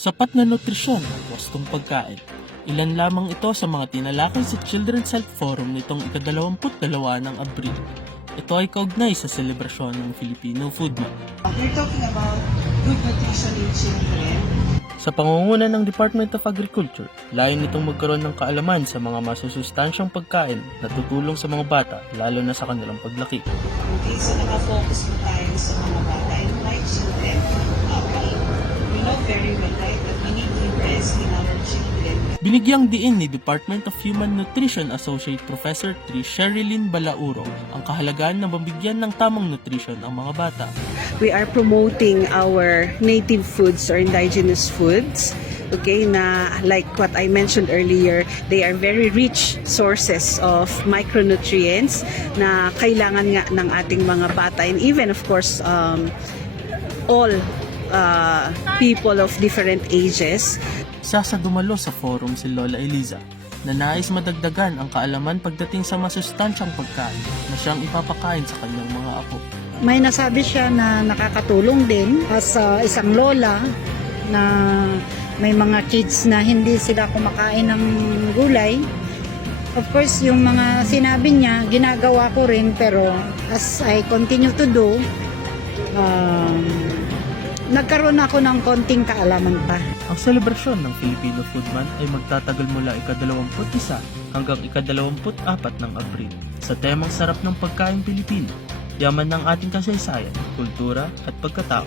Sapat na nutrisyon at wastong pagkain. Ilan lamang ito sa mga tinalakay sa Children's Health Forum nitong ikadalawamput dalawa ng Abril. Ito ay kaugnay sa selebrasyon ng Filipino Food Month. We're talking about good nutrition in children. Sa pangunguna ng Department of Agriculture, layon nitong magkaroon ng kaalaman sa mga masusustansyang pagkain na tutulong sa mga bata, lalo na sa kanilang paglaki. Okay, so nakafocus po tayo sa mga bata children. Okay, Binigyang diin ni Department of Human Nutrition Associate Professor 3 Sherilyn Balauro ang kahalagahan na mabigyan ng tamang nutrition ang mga bata. we are promoting our native foods or indigenous foods okay na like what i mentioned earlier they are very rich sources of micronutrients na kailangan nga ng ating mga bata and even of course um, all uh, people of different ages Isa sa dumalo sa forum si Lola Eliza na nais madagdagan ang kaalaman pagdating sa masustansyang pagkain na siyang ipapakain sa kanyang mga apo. may nasabi siya na nakakatulong din as uh, isang lola na may mga kids na hindi sila kumakain ng gulay. Of course, yung mga sinabi niya, ginagawa ko rin pero as I continue to do, um, nagkaroon ako ng konting kaalaman pa. Ang selebrasyon ng Filipino Food Month ay magtatagal mula ika-21 hanggang ika-24 ng Abril sa temang sarap ng pagkain Pilipino, yaman ng ating kasaysayan, kultura at pagkatao.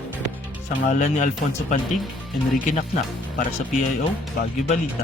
Sa ngalan ni Alfonso Pantig, Enrique Naknak para sa PIO Baguio Balita.